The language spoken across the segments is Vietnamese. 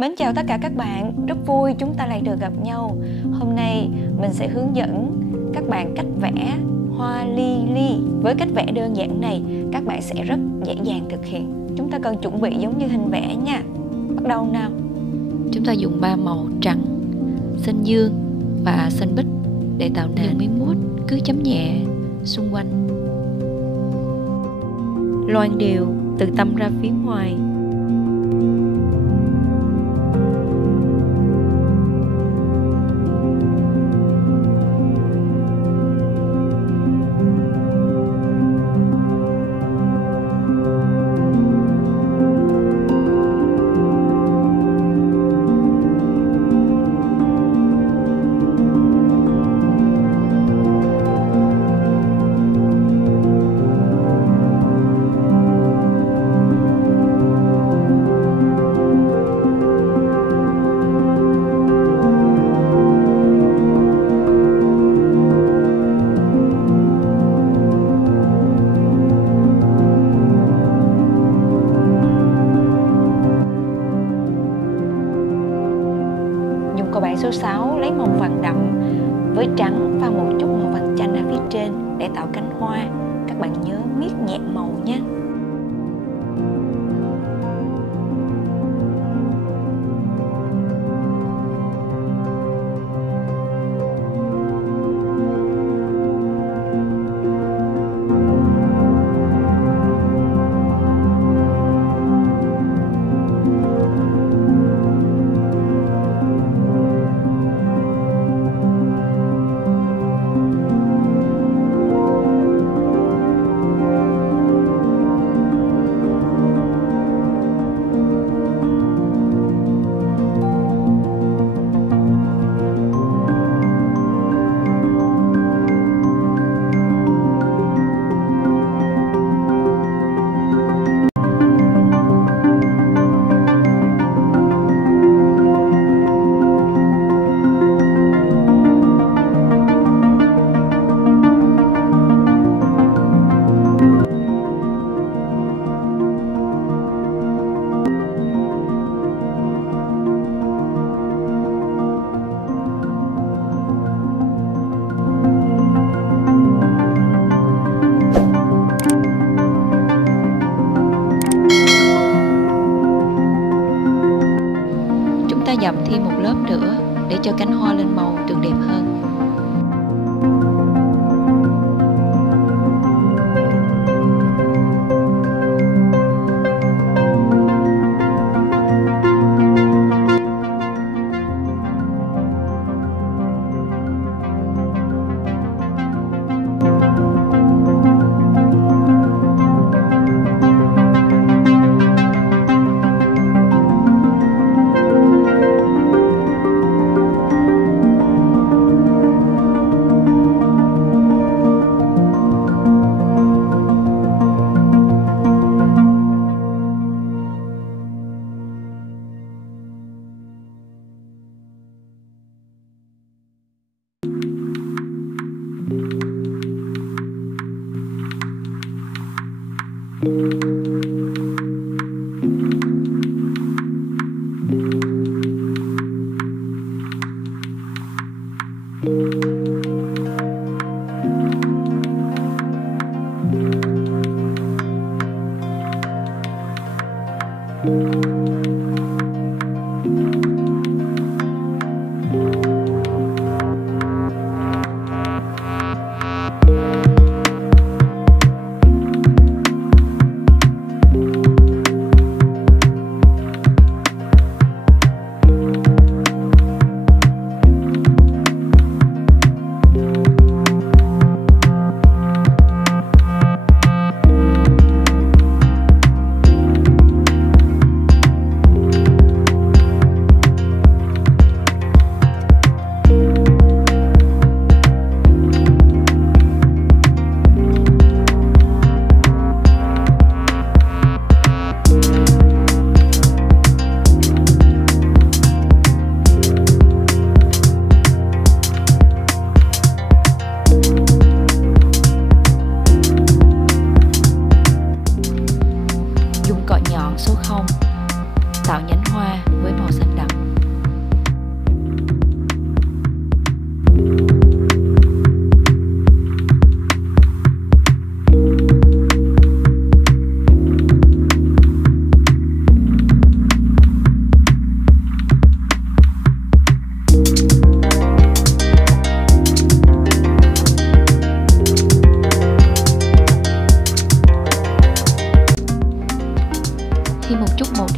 Mến chào tất cả các bạn, rất vui chúng ta lại được gặp nhau. Hôm nay mình sẽ hướng dẫn các bạn cách vẽ hoa lily. Với cách vẽ đơn giản này, các bạn sẽ rất dễ dàng thực hiện. Chúng ta cần chuẩn bị giống như hình vẽ nha. Bắt đầu nào. Chúng ta dùng 3 màu trắng, xanh dương và xanh bích để tạo nền. Miếng mút cứ chấm nhẹ xung quanh. Loan đều từ tâm ra phía ngoài. Câu bản số 6 lấy màu vàng đậm với trắng và một chút màu vàng chanh ở phía trên để tạo cánh hoa. Các bạn nhớ miết nhẹ màu nhé. Dặm thêm một lớp nữa để cho cánh hoa lên màu được đẹp hơn.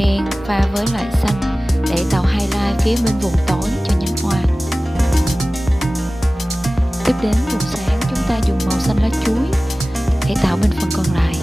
đen pha với lại xanh để tạo highlight phía bên vùng tối cho nhánh hoa. Tiếp đến vùng sáng, chúng ta dùng màu xanh lá chuối để tạo bên phần còn lại.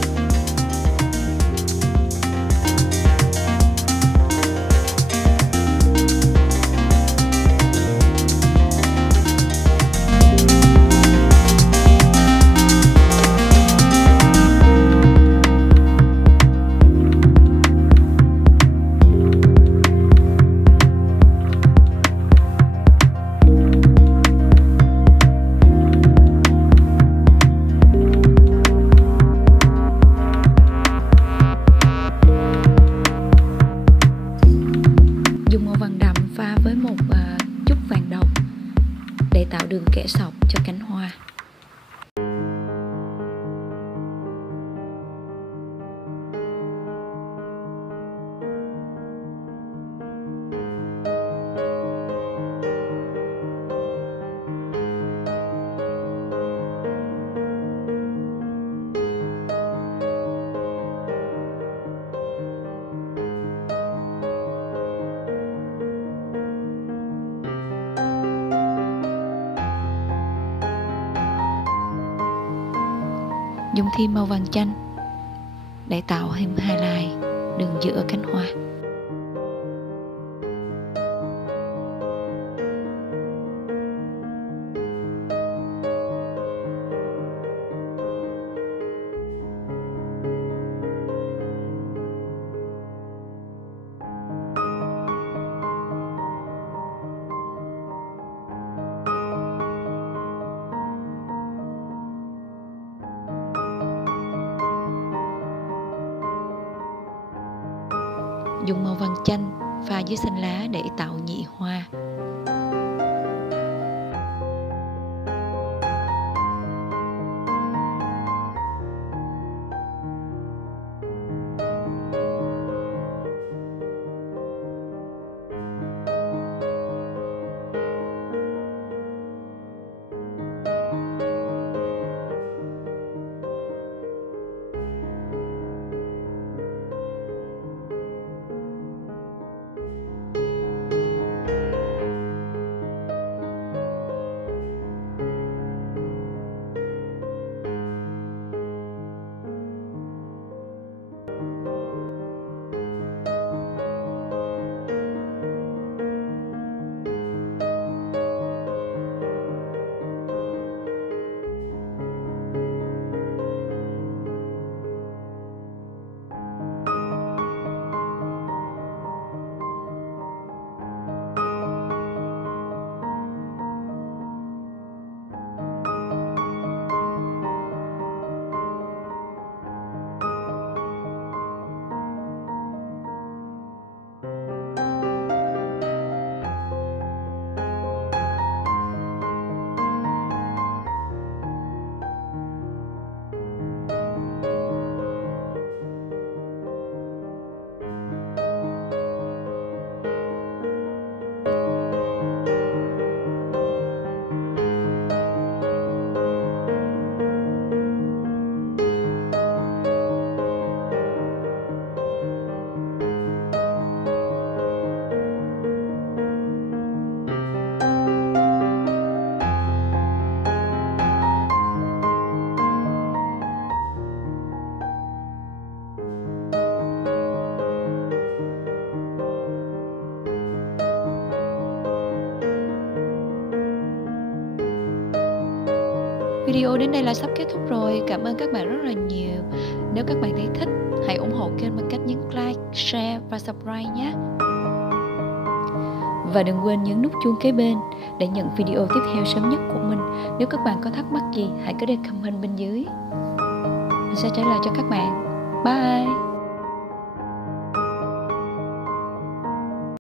Dùng màu vàng đậm pha với một chút vàng đồng để tạo đường kẻ sọc cho cánh hoa. Dùng thêm màu vàng chanh để tạo thêm highlight đường giữa cánh hoa. Dùng màu vàng chanh pha với xanh lá để tạo nhị hoa. Video đến đây là sắp kết thúc rồi. Cảm ơn các bạn rất là nhiều. Nếu các bạn thấy thích, hãy ủng hộ kênh bằng cách nhấn like, share và subscribe nhé. Và đừng quên nhấn nút chuông kế bên để nhận video tiếp theo sớm nhất của mình. Nếu các bạn có thắc mắc gì, hãy cứ để comment bên dưới. Mình sẽ trả lời cho các bạn. Bye!